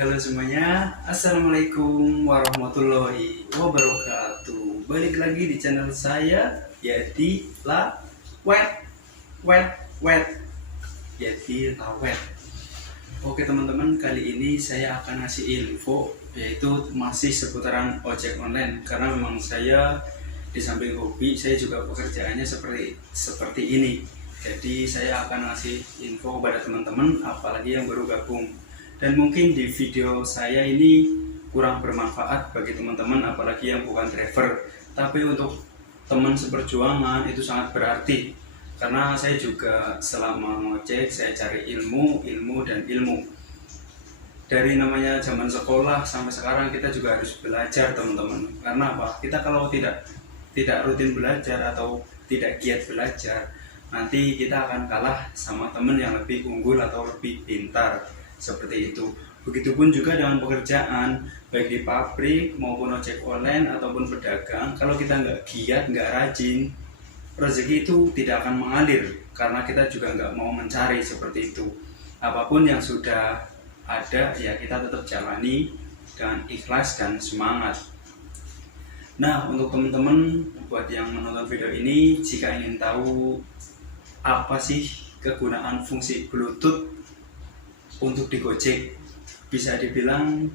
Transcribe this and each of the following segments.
Halo semuanya, Assalamualaikum warahmatullahi wabarakatuh. Balik lagi di channel saya, yaitu Wet Wet Wet, yaitu Wet. Oke teman-teman, kali ini saya akan ngasih info, yaitu masih seputaran ojek online. Karena memang saya di samping hobi, saya juga pekerjaannya seperti ini. Jadi saya akan ngasih info kepada teman-teman, apalagi yang baru gabung. Dan mungkin di video saya ini kurang bermanfaat bagi teman-teman, apalagi yang bukan driver. Tapi untuk teman seperjuangan itu sangat berarti, karena saya juga selama ngojek saya cari ilmu dan ilmu. Dari namanya zaman sekolah sampai sekarang kita juga harus belajar teman-teman. Karena apa? Kita kalau tidak rutin belajar atau tidak giat belajar, nanti kita akan kalah sama teman yang lebih unggul atau lebih pintar. Seperti itu. Begitupun juga dengan pekerjaan, baik di pabrik maupun ojek online ataupun pedagang. Kalau kita nggak giat, nggak rajin, rezeki itu tidak akan mengalir, karena kita juga nggak mau mencari seperti itu. Apapun yang sudah ada, ya kita tetap jalani dengan ikhlas dan semangat. Nah, untuk teman-teman buat yang menonton video ini, jika ingin tahu apa sih kegunaan fungsi Bluetooth untuk di Gojek, bisa dibilang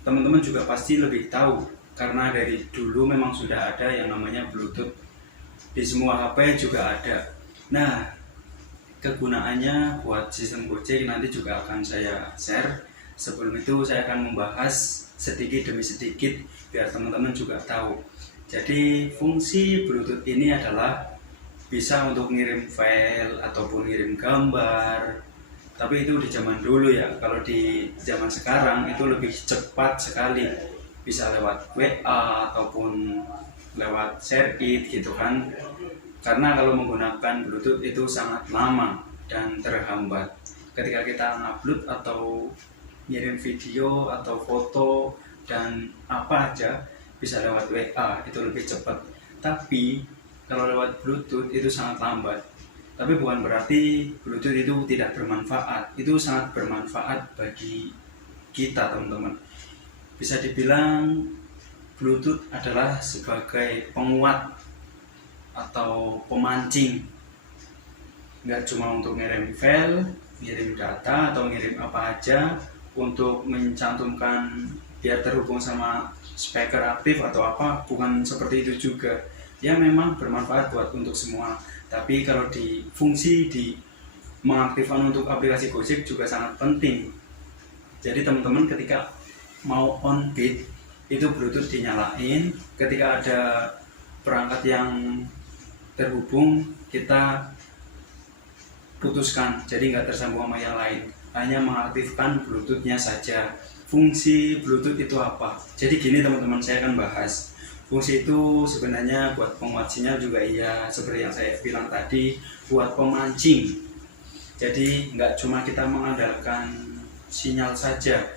teman-teman juga pasti lebih tahu, karena dari dulu memang sudah ada yang namanya Bluetooth. Di semua HP juga ada. Nah, kegunaannya buat sistem Gojek nanti juga akan saya share. Sebelum itu saya akan membahas sedikit demi sedikit biar teman-teman juga tahu. Jadi fungsi Bluetooth ini adalah bisa untuk ngirim file ataupun ngirim gambar. Tapi itu di zaman dulu ya. Kalau di zaman sekarang itu lebih cepat sekali, bisa lewat WA ataupun lewat share it gitu kan. Karena kalau menggunakan Bluetooth itu sangat lama dan terhambat. Ketika kita ngupload atau ngirim video atau foto dan apa aja bisa lewat WA, itu lebih cepat. Tapi kalau lewat Bluetooth itu sangat lambat. Tapi bukan berarti Bluetooth itu tidak bermanfaat. Itu sangat bermanfaat bagi kita teman-teman. Bisa dibilang Bluetooth adalah sebagai penguat atau pemancing. Nggak cuma untuk ngirim file, ngirim data, atau ngirim apa aja, untuk mencantumkan biar terhubung sama speaker aktif atau apa, bukan seperti itu juga. Ya memang bermanfaat buat untuk semua. Tapi kalau di fungsi di mengaktifkan untuk aplikasi Gojek juga sangat penting. Jadi teman-teman ketika mau on beat itu Bluetooth dinyalain. Ketika ada perangkat yang terhubung, kita putuskan, jadi nggak tersambung sama yang lain, hanya mengaktifkan Bluetoothnya saja. Fungsi Bluetooth itu apa? Jadi gini teman-teman, saya akan bahas. Fungsi itu sebenarnya buat penguat sinyal juga iya, seperti yang saya bilang tadi, buat pemancing. Jadi nggak cuma kita mengandalkan sinyal saja,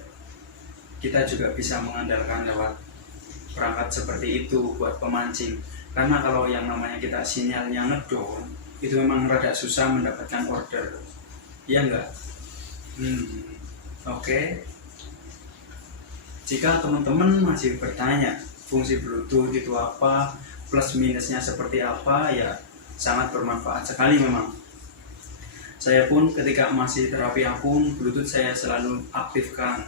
kita juga bisa mengandalkan lewat perangkat seperti itu buat pemancing. Karena kalau yang namanya kita sinyalnya ngedown, itu memang rada susah mendapatkan order. Iya enggak? Oke. Jika teman-teman masih bertanya fungsi Bluetooth itu apa, plus minusnya seperti apa, ya sangat bermanfaat sekali memang. Saya pun ketika masih terapi akun, Bluetooth saya selalu aktifkan.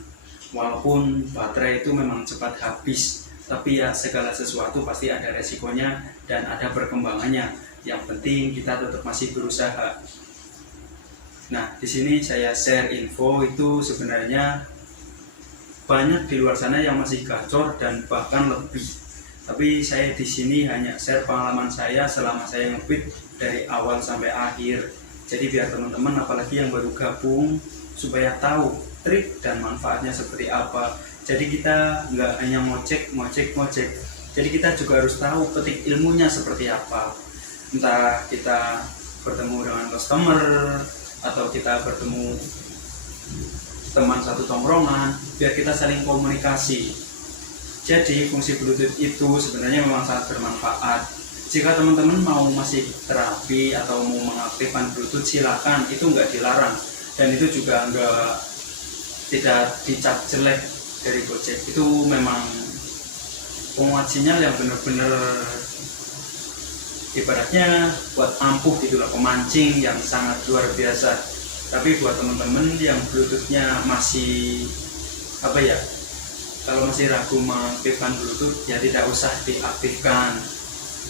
Walaupun baterai itu memang cepat habis, tapi ya segala sesuatu pasti ada resikonya dan ada perkembangannya. Yang penting kita tetap masih berusaha. Nah, di sini saya share info itu sebenarnya banyak di luar sana yang masih gacor dan bahkan lebih. Tapi saya di sini hanya share pengalaman saya selama saya ngebit dari awal sampai akhir. Jadi biar teman-teman apalagi yang baru gabung supaya tahu trik dan manfaatnya seperti apa. Jadi kita nggak hanya ngojek. Jadi kita juga harus tahu petik ilmunya seperti apa. Entah kita bertemu dengan customer atau kita bertemu teman satu tongkrongan, biar kita saling komunikasi. Jadi fungsi Bluetooth itu sebenarnya memang sangat bermanfaat. Jika teman-teman mau masih terapi atau mau mengaktifkan Bluetooth, silakan, itu nggak dilarang. Dan itu juga nggak tidak dicap jelek dari Gojek. Itu memang penguat sinyal yang benar-benar ibaratnya buat ampuh gitulah, pemancing yang sangat luar biasa. Tapi buat teman-teman yang bluetoothnya masih apa ya, kalau masih ragu mengaktifkan bluetooth ya tidak usah diaktifkan.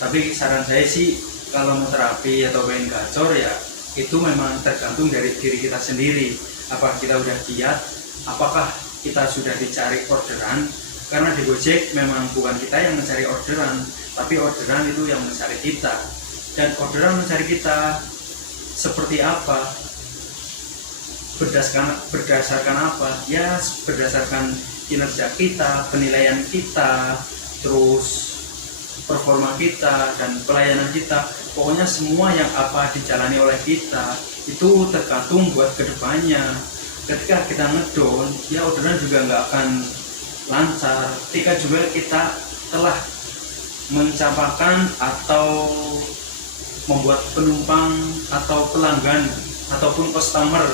Tapi saran saya sih kalau mau terapi atau main gacor ya itu memang tergantung dari diri kita sendiri. Apakah kita udah giat, apakah kita sudah dicari orderan. Karena di Gojek memang bukan kita yang mencari orderan, tapi orderan itu yang mencari kita. Dan orderan mencari kita seperti apa? Berdasarkan apa? Ya berdasarkan kinerja kita, penilaian kita, terus performa kita dan pelayanan kita. Pokoknya semua yang apa dijalani oleh kita itu tergantung buat kedepannya. Ketika kita ngedown, ya orderan juga nggak akan lancar. Ketika juga kita telah mencapakan atau membuat penumpang atau pelanggan ataupun customer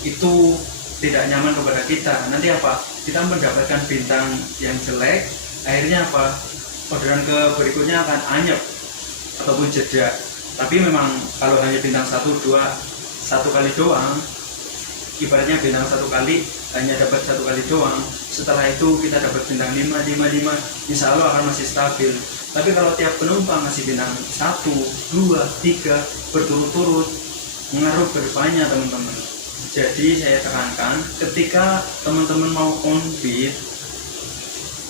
itu tidak nyaman kepada kita, nanti apa? Kita mendapatkan bintang yang jelek, akhirnya apa? Orderan ke berikutnya akan anyep ataupun jeda. Tapi memang kalau hanya bintang 1, 2, 1 kali doang, ibaratnya bintang 1 kali hanya dapat 1 kali doang, setelah itu kita dapat bintang 5, 5, 5, insya Allah akan masih stabil. Tapi kalau tiap penumpang masih bintang 1, 2, 3 berturut-turut, mengaruh ke depannya teman-teman. Jadi saya tekankan ketika teman-teman mau on beat,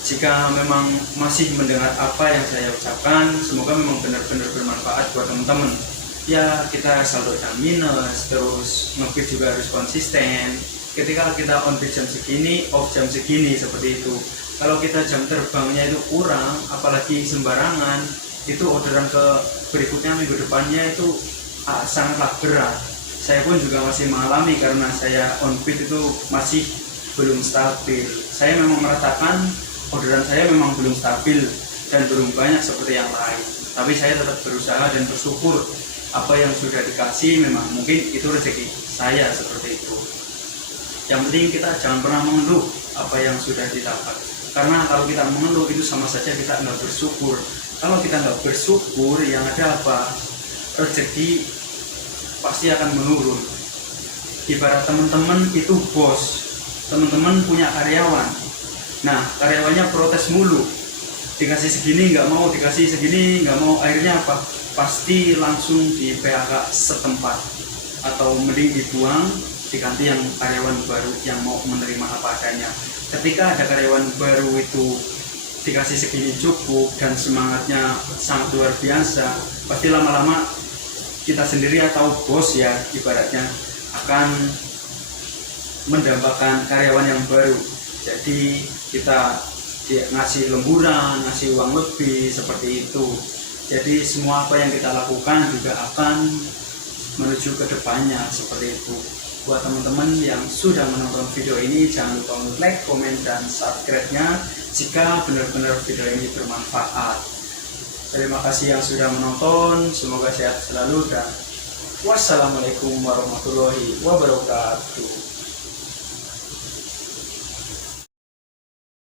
jika memang masih mendengar apa yang saya ucapkan, semoga memang benar-benar bermanfaat buat teman-teman. Ya kita saldo dan minus, terus nge-beat juga harus konsisten. Ketika kita on beat jam segini, off jam segini, seperti itu. Kalau kita jam terbangnya itu kurang, apalagi sembarangan, itu orderan ke berikutnya minggu depannya itu sangatlah berat. Saya pun juga masih mengalami karena saya on beat itu masih belum stabil. Saya memang merasakan orderan saya memang belum stabil dan belum banyak seperti yang lain. Tapi saya tetap berusaha dan bersyukur apa yang sudah dikasih, memang mungkin itu rezeki saya seperti itu. Yang penting kita jangan pernah mengeluh apa yang sudah didapat, karena kalau kita mengeluh itu sama saja kita nggak bersyukur. Kalau kita nggak bersyukur, yang ada apa? Rezeki pasti akan menurun. Ibarat teman-teman itu bos, teman-teman punya karyawan, nah karyawannya protes mulu, dikasih segini nggak mau, dikasih segini nggak mau, akhirnya apa? Pasti langsung di PHK setempat, atau mending dibuang, diganti yang karyawan baru yang mau menerima apa adanya. Ketika ada karyawan baru itu dikasih segini cukup dan semangatnya sangat luar biasa, pasti lama-lama kita sendiri atau bos ya ibaratnya akan mendambakan karyawan yang baru. Jadi kita ngasih lemburan, ngasih uang lebih, seperti itu. Jadi semua apa yang kita lakukan juga akan menuju ke depannya, seperti itu. Buat teman-teman yang sudah menonton video ini, jangan lupa untuk like, komen, dan subscribe-nya jika benar-benar video ini bermanfaat. Terima kasih yang sudah menonton, semoga sehat selalu dan wassalamualaikum warahmatullahi wabarakatuh.